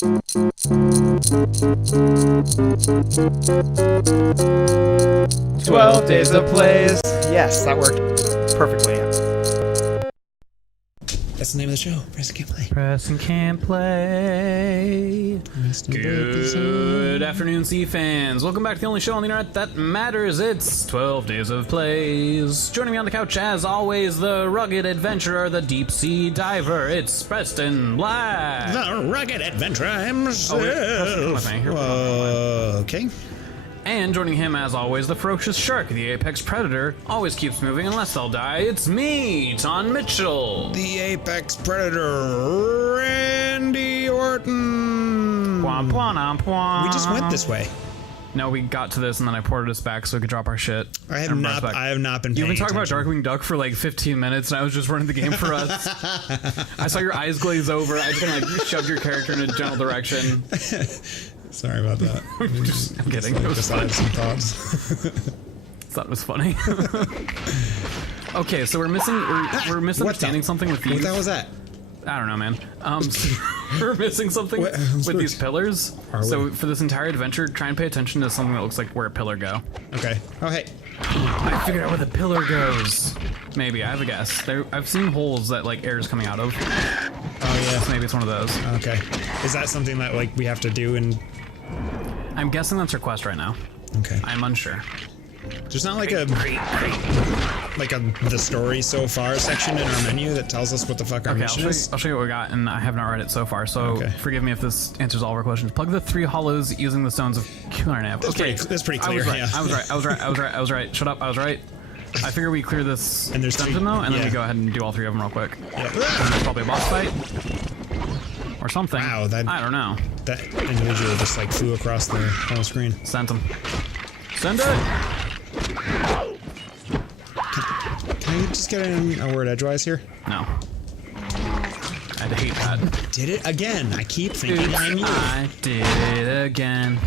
12 Days of Plays. Yes, that worked perfectly. That's the name of the show. Preston Can't Play. Preston Can't Play. Good afternoon, Sea fans. Welcome back to the only show on the internet that matters. It's 12 Days of Plays. Joining me on the couch, as always, the rugged adventurer, the deep sea diver. It's Preston Black. The rugged adventurer himself. Okay. And joining him, as always, the ferocious shark, the apex predator, always keeps moving unless they'll die. It's me, Taun Mitchell. The apex predator, Randy Orton. We just went this way. No, we got to this and then I ported us back so we could drop our shit. I have not been paying You've been talking attention. about Darkwing Duck for like 15 minutes and I was just running the game for us. I saw your eyes glaze over. I just kind of like shoved your character in a general direction. Sorry about that. I'm kidding. I It was just fun. had some thoughts. Thought it was funny. Okay, so we're misunderstanding something with these. What the hell was that? I don't know, man. We're missing something with these pillars. So for this entire adventure, try and pay attention to something that looks like where a pillar go. Okay. Oh, hey. I figured out where the pillar goes. Maybe, I have a guess. I've seen holes that like air is coming out of. Oh, yeah. So maybe it's one of those. Okay. Is that something that, like, we have to do in... I'm guessing that's our quest right now. Okay. I'm unsure. There's not like the story so far section in our menu that tells us what the fuck our mission is? I'll show you what we got, and I have not read it so far, so forgive me if this answers all of our questions. Plug the 3 hollows using the stones of Kunarnav. That's pretty clear, I was right. Shut up, I was right. I figure we clear this And there's dungeon, though, and then we go ahead and do all 3 of them real quick. Yeah. And there's probably a boss fight. Or something. Wow, I don't know. That individual just, like, flew across the whole screen. Sent him. Send it! Can you just get in a word edgewise here? No. I'd hate that. Did it again. I keep thinking I'm you. I did it again.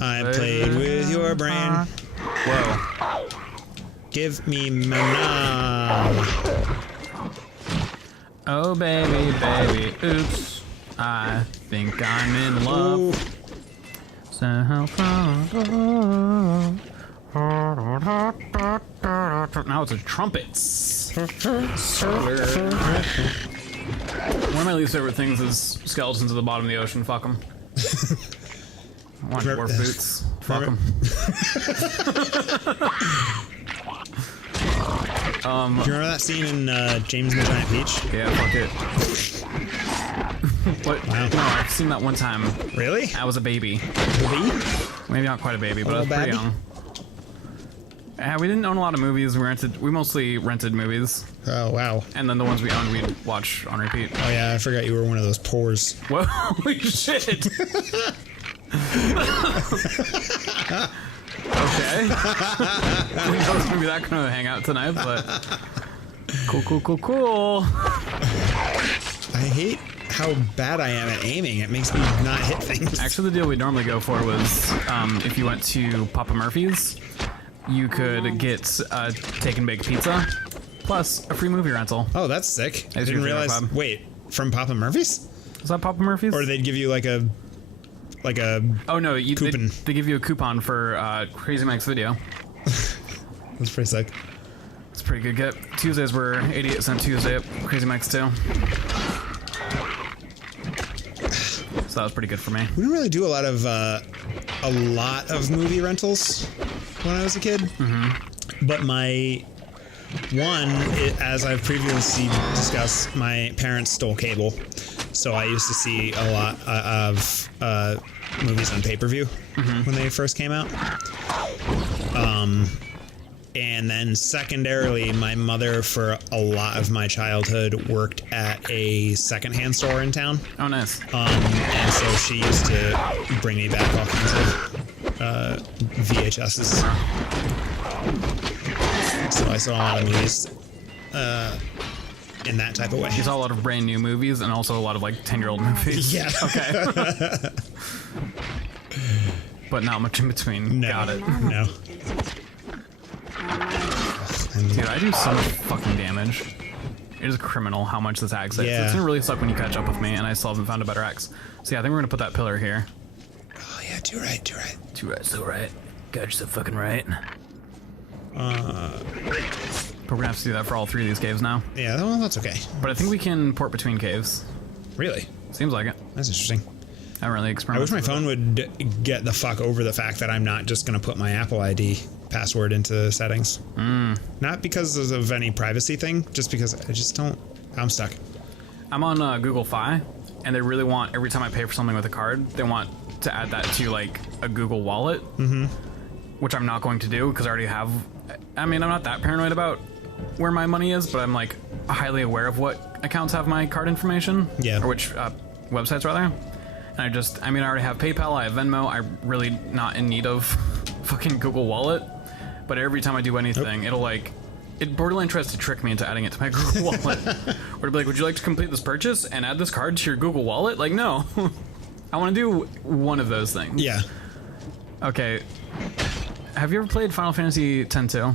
I played with your brain. Whoa. Give me mana. Oh, baby, baby, oops. I think I'm in love. Ooh. So how far? Now it's a trumpets. One of my least favorite things is skeletons at the bottom of the ocean. Fuck them. I want dwarf boots. Fuck them. Do you remember that scene in James and the Giant Peach? Yeah, fuck it. What? Wow. No, I've seen that one time. Really? I was a baby. Baby? Maybe not quite a baby, but I was Little pretty babby? young. We didn't own a lot of movies. We mostly rented movies, Oh, wow. and then the ones we owned we'd watch on repeat. Oh, yeah, I forgot you were one of those pores. Whoa, holy shit! Okay. We know it's gonna be that kind of a hangout tonight, but cool. I hate how bad I am at aiming. It makes me not hit things. Actually, the deal we'd normally go for was if you went to Papa Murphy's, you could get take and bake pizza plus a free movie rental. Oh, that's sick. I As didn't your favorite realize. club. Wait, from Papa Murphy's? Is that Papa Murphy's? Or they'd give you like a oh no, coupon. they give you a coupon for Crazy Mike's video. That's pretty sick. It's a pretty good get. Tuesdays were 88-cent Tuesday at Crazy Mike's too. So that was pretty good for me. We didn't really do a lot of movie rentals when I was a kid. Mm-hmm. But as I've previously discussed, my parents stole cable. So I used to see a lot of movies on pay-per-view when they first came out. And then secondarily, my mother, for a lot of my childhood, worked at a secondhand store in town. Oh, nice. And so she used to bring me back all kinds of VHSs. So I saw a lot of movies in that type of way. You saw a lot of brand new movies and also a lot of like 10-year-old movies. Yeah. Okay. But not much in between. No, Got it. no. Dude, I do so much fucking damage. It is criminal how much this axe is. Yeah. It's gonna really suck when you catch up with me, and I still haven't found a better axe. So yeah, I think we're gonna put that pillar here. Oh yeah, too right. Too right, so right. God, you're so fucking right. But we're gonna have to do that for all 3 of these caves now. Yeah, well, that's okay. But I think we can port between caves. Really? Seems like it. That's interesting. I haven't really I experimented. wish my phone would get the fuck over the fact that I'm not just going to put my Apple ID password into settings. Not because of any privacy thing, just because I just don't. I'm stuck. I'm on Google Fi, and they really want, every time I pay for something with a card, they want to add that to like a Google Wallet, which I'm not going to do because I already have. I mean, I'm not that paranoid about where my money is, but I'm like highly aware of what accounts have my card information. Yeah. Or which websites rather. And I already have PayPal, I have Venmo. I'm really not in need of fucking Google Wallet. But every time I do anything, it'll like, it borderline tries to trick me into adding it to my Google Wallet. Or to be like, would you like to complete this purchase and add this card to your Google Wallet? Like, no. I want to do one of those things. Yeah. Okay. Have you ever played Final Fantasy X-2?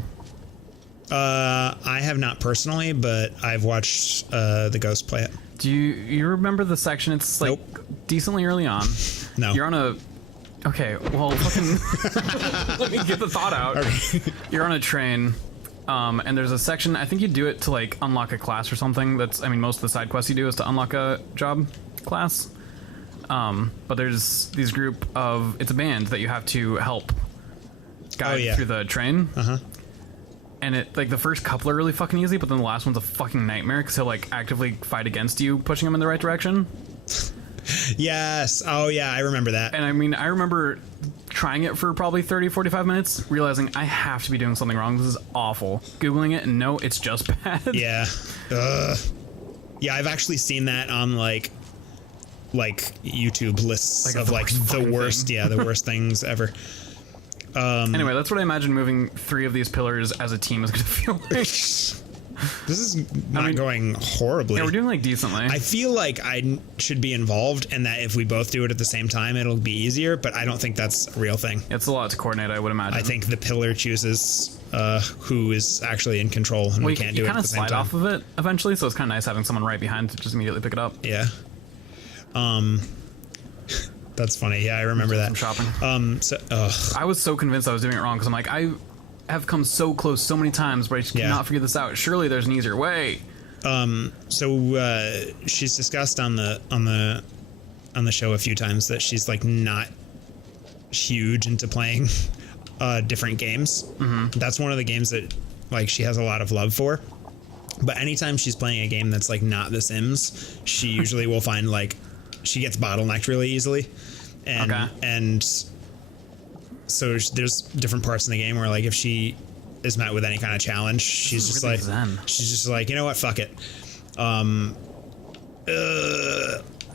I have not personally, but I've watched the Ghost play it. Do you remember the section? It's like decently early on. No. You're on a. Okay, well, fucking. Let me get the thought out. Okay. You're on a train, and there's a section. I think you do it to like unlock a class or something. That's. I mean, most of the side quests you do is to unlock a job class. But there's these group of. It's a band that you have to help guide through the train. And it, like, the first couple are really fucking easy, but then the last one's a fucking nightmare because he'll, like, actively fight against you, pushing him in the right direction. Yes. Oh, yeah, I remember that. And, I mean, I remember trying it for probably 30, 45 minutes, realizing I have to be doing something wrong. This is awful. Googling it, and no, it's just bad. Yeah. Yeah, I've actually seen that on, like YouTube lists Like of, like, the worst, the worst things ever. Anyway, that's what I imagine moving 3 of these pillars as a team is going to feel like. This is not going horribly. Yeah, we're doing like decently. I feel like I should be involved, and that if we both do it at the same time, it'll be easier. But I don't think that's a real thing. It's a lot to coordinate, I would imagine. I think the pillar chooses who is actually in control, and we can't do it at the same time. You kind of slide off of it eventually, so it's kind of nice having someone right behind to just immediately pick it up. Yeah. That's funny. Yeah, I remember that. Shopping. So, I was so convinced I was doing it wrong because I'm like, I have come so close so many times, but I just cannot figure this out. Surely there's an easier way. So she's discussed on the show a few times that she's like not huge into playing different games. That's one of the games that like she has a lot of love for. But anytime she's playing a game that's like not The Sims, she usually will find like she gets bottlenecked really easily, and so there's different parts in the game where like if she is met with any kind of challenge, she's just really like zen. She's just like, you know what, fuck it. I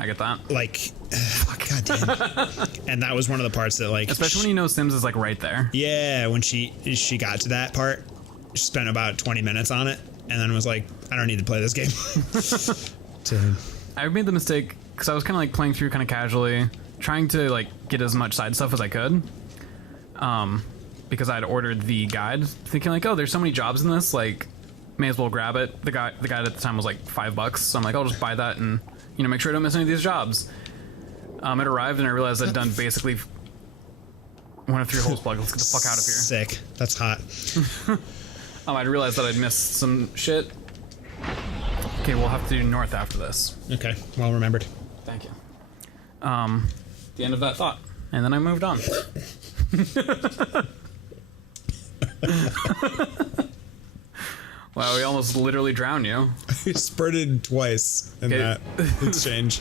get that. Like, god damn. And that was one of the parts that like, especially when you know Sims is like right there. Yeah, when she got to that part, she spent about 20 minutes on it, and then was like, I don't need to play this game. I made the mistake because I was kind of like playing through kind of casually, trying to like get as much side stuff as I could. Because I had ordered the guide, thinking like, oh, there's so many jobs in this, like, may as well grab it. The guide at the time was like $5, so I'm like, I'll just buy that and make sure I don't miss any of these jobs. It arrived and I realized I'd done basically one of 3 holes plug. Let's get the fuck out of here. Sick. That's hot. I realized that I'd missed some shit. Okay, we'll have to do north after this. Okay, well remembered. Thank you. The end of that thought. And then I moved on. Wow, we almost literally drowned you. I spurted twice in that exchange.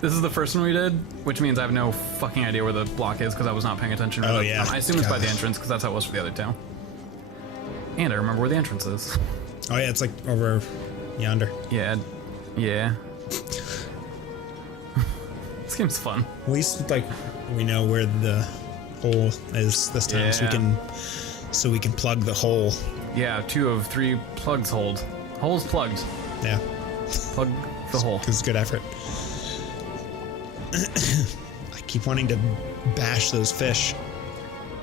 This is the first one we did, which means I have no fucking idea where the block is because I was not paying attention. Oh, yeah. I assume it's by the entrance because that's how it was for the other 2. And I remember where the entrance is. Oh yeah, it's like over yonder. Yeah. This game's fun. At least like we know where the hole is this time, so we can plug the hole. Yeah, 2 of 3 plugs hold. Hole's plugged. Yeah. Plug the hole. It's good effort. I keep wanting to bash those fish.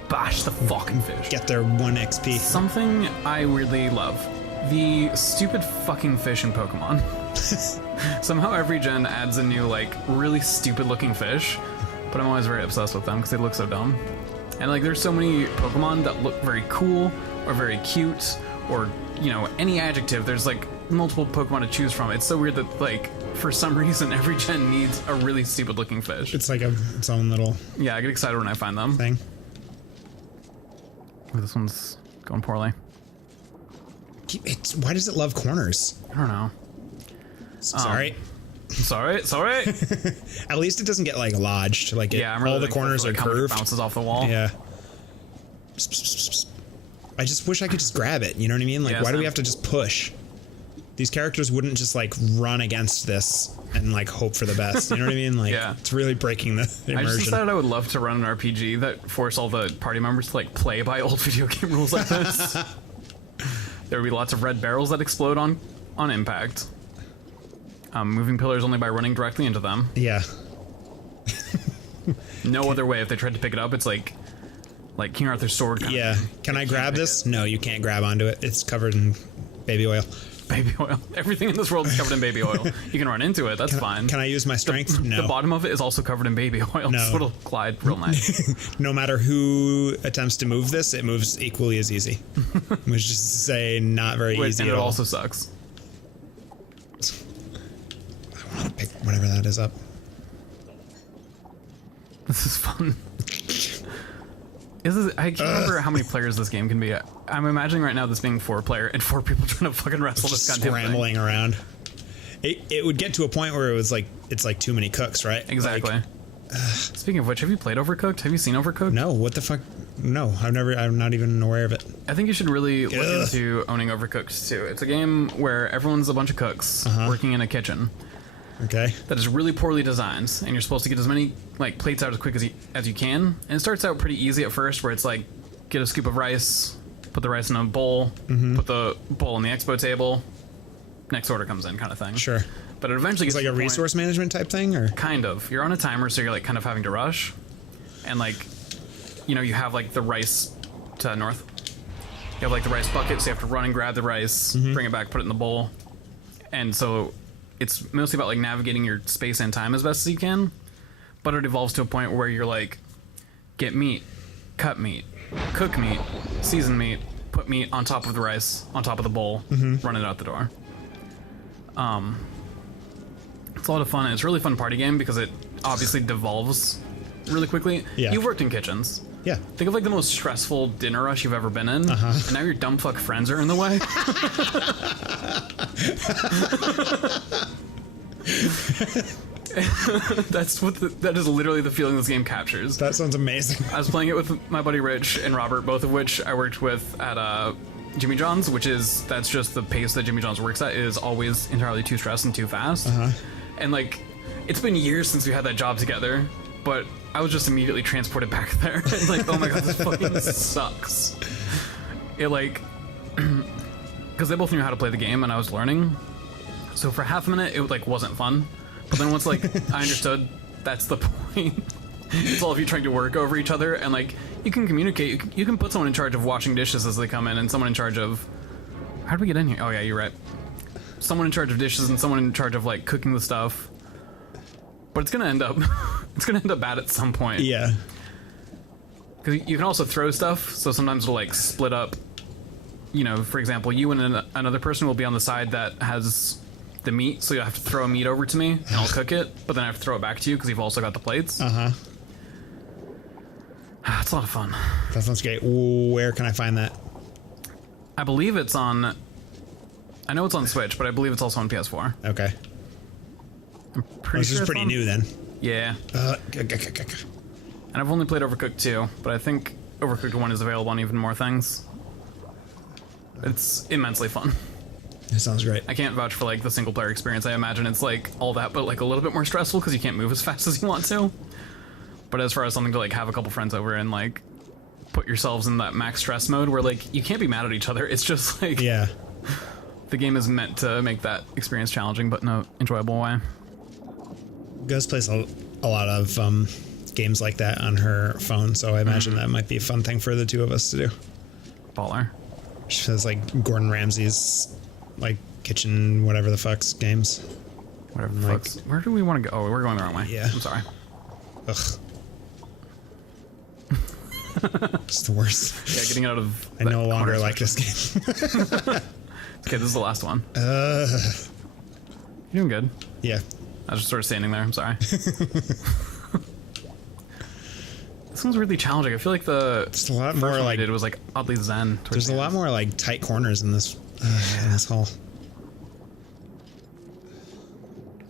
Bash the fucking fish. Get their 1 XP. Something I weirdly love. The stupid fucking fish in Pokemon. Somehow every gen adds a new, like, really stupid looking fish, but I'm always very obsessed with them because they look so dumb. And, like, there's so many Pokemon that look very cool or very cute or, you know, any adjective. There's, like, multiple Pokemon to choose from. It's so weird that, like, for some reason, every gen needs a really stupid looking fish. It's like its own little Yeah, I get excited when I find them. thing. Oh, this one's going poorly. Why does it love corners? I don't know. Sorry. Sorry. At least it doesn't get like lodged. Like Yeah, I'm really all the thankful corners for, are like, how much it curved. bounces off the wall. Yeah. I just wish I could just grab it. You know what I mean? Like, Yeah, why do we same. have to just push? These characters wouldn't just like run against this and like hope for the best. You know what I mean? Like, Yeah. it's really breaking the I immersion. just decided I would love to run an RPG that forced all the party members to like play by old video game rules like this. There would be lots of red barrels that explode on impact. Moving pillars only by running directly into them. Yeah. No other way. If they tried to pick it up, it's like King Arthur's sword. Kind Yeah. of Can I grab this? No, you can't grab onto it. It's covered in baby oil. baby oil. Everything in this world is covered in baby oil. You can run into it. That's fine. Can I use my strength? No. The bottom of it is also covered in baby oil, No. so it'll glide real nice. No matter who attempts to move this, it moves equally as easy. Which is to say, not very easy And at it all. also sucks. I want to pick whatever that is up. This is fun. I can't remember how many players this game can be. I'm imagining right now this being 4-player and 4 people trying to fucking wrestle this Just goddamn thing. scrambling around. It would get to a point where it's like too many cooks, right? Exactly. Like, Speaking of which, have you played Overcooked? Have you seen Overcooked? no, what the fuck? No, I'm not even aware of it. I think you should really look Ugh. into owning Overcooked too. It's a game where everyone's a bunch of cooks working in a kitchen Okay. that is really poorly designed, and you're supposed to get as many like plates out as quick as you can. And it starts out pretty easy at first, where it's like get a scoop of rice, put the rice in a bowl, put the bowl on the expo table. Next order comes in, kind of thing. Sure. But it eventually It's gets like to a the point- resource management type thing, or Kind of. You're on a timer, so you're like kind of having to rush, and like, you know, you have like the rice to north. You have like the rice bucket, so you have to run and grab the rice, bring it back, put it in the bowl, and so it's mostly about like navigating your space and time as best as you can. But it evolves to a point where you're like, get meat, cut meat, cook meat, season meat, put meat on top of the rice, on top of the bowl, run it out the door. It's a lot of fun, and it's a really fun party game because it obviously devolves really quickly. Yeah. You've worked in kitchens. yeah. Think of like the most stressful dinner rush you've ever been in, and now your dumb fuck friends are in the way. That is literally the feeling this game captures. That sounds amazing. I was playing it with my buddy Rich and Robert, both of which I worked with at Jimmy John's, that's just the pace that Jimmy John's works at. It is always entirely too stressed and too fast. And like, it's been years since we had that job together, but I was just immediately transported back there. And like, oh my god, this fucking sucks. It like, because they both knew how to play the game and I was learning. So for half a minute, it like wasn't fun. But then once like I understood, that's the point. It's all of you trying to work over each other, and like you can communicate. You can put someone in charge of washing dishes as they come in, and someone in charge of. How did we get in here? Oh yeah, you're right. Someone in charge of dishes and someone in charge of like cooking the stuff. But it's gonna end up, it's gonna end up bad at some point. Yeah. Because you can also throw stuff, so sometimes it'll like split up. You know, for example, you and another person will be on the side that has the meat, so you'll have to throw a meat over to me, and I'll cook it, but then I have to throw it back to you because you've also got the plates. It's a lot of fun. That sounds great. Where can I find that? I believe it's on. I know it's on Switch, but I believe it's also on PS4. Okay. Pretty This sure is it's pretty on- new then. Yeah, and I've only played Overcooked 2, but I think Overcooked 1 is available on even more things. It's immensely fun. That sounds great. I can't vouch for like the single player experience. I imagine it's like all that, but like a little bit more stressful because you can't move as fast as you want to. But as far as something to like have a couple friends over and like put yourselves in that max stress mode where like you can't be mad at each other. It's just like Yeah. the game is meant to make that experience challenging, but in an enjoyable way. Ghost plays a lot of games like that on her phone, so I imagine that might be a fun thing for the two of us to do. Baller. She says like Gordon Ramsay's like kitchen, whatever the fuck's games. Whatever the fuck's. Where do we want to go? Oh, we're going the wrong way. Yeah. I'm sorry. Ugh. It's the worst. Yeah, getting out of. I no longer like this game. Okay, this is the last one. You're You're doing good. Yeah. I was just sort of standing there. I'm sorry. This one's really challenging. I feel like It's a lot more first one like we did was like oddly zen. there's a lot more like tight corners in this hole.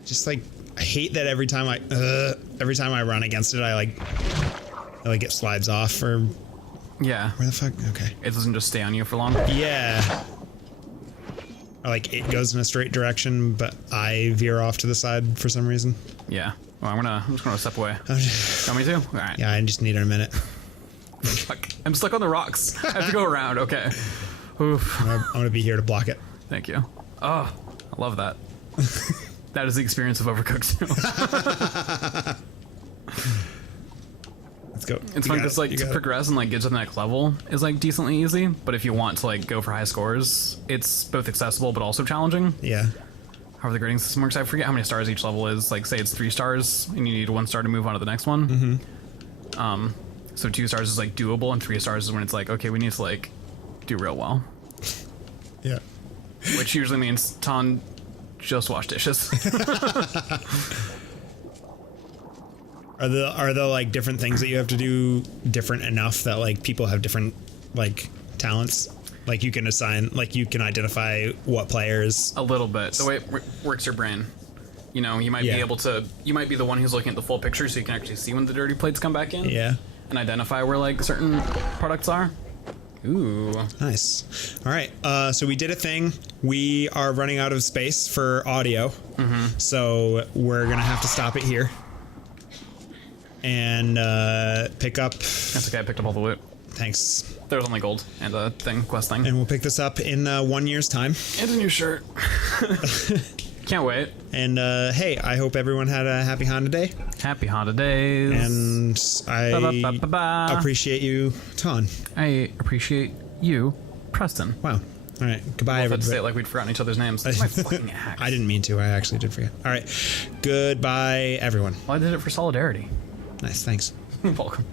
Just like I hate that every time I run against it, I it slides off or Yeah. where the fuck? Okay. It doesn't just stay on you for long. Yeah. Or like it goes in a straight direction, but I veer off to the side for some reason. Yeah. Well, I'm just gonna step away. I'm just- Want me to? All right. yeah, I just need a minute. Fuck. I'm stuck on the rocks. I have to go around. Okay. Oof. I'm gonna be here to block it. Thank you. Oh, I love that. That is the experience of Overcooked 2. Let's go. It's fun because like to progress and like get to the next level is like decently easy, but if you want to like go for high scores, it's both accessible but also challenging. Yeah. However the grading system works, I forget how many stars each level is. Like say it's 3 stars and you need 1 star to move on to the next one. Mm-hmm. So 2 stars is like doable, and 3 stars is when it's like, okay, we need to like do real well. Yeah. Which usually means Taun just wash dishes. Are the like different things that you have to do different enough that like people have different like talents? Like you can assign, like you can identify what players. A little bit. The way it works your brain. You know, you might be able to, you might be the one who's looking at the full picture so you can actually see when the dirty plates come back in. Yeah. And identify where like certain products are. Ooh. Nice. All right. So we did a thing. We are running out of space for audio. Mm-hmm. So we're going to have to stop it here. And pick up. That's okay, I picked up all the loot. Thanks. There was only gold and a thing, quest thing. And we'll pick this up in 1 year's time. And a new shirt. Can't wait. And hey, I hope everyone had a happy Honda day. Happy Honda days. And I appreciate you, Taun. I appreciate you, Preston. Wow. All right. Goodbye, I had everybody. to say it like we'd forgotten each other's names. That's my fucking axe. I didn't mean to. I actually did forget. All right. Goodbye, everyone. Well, I did it for solidarity. Nice. Thanks. Welcome.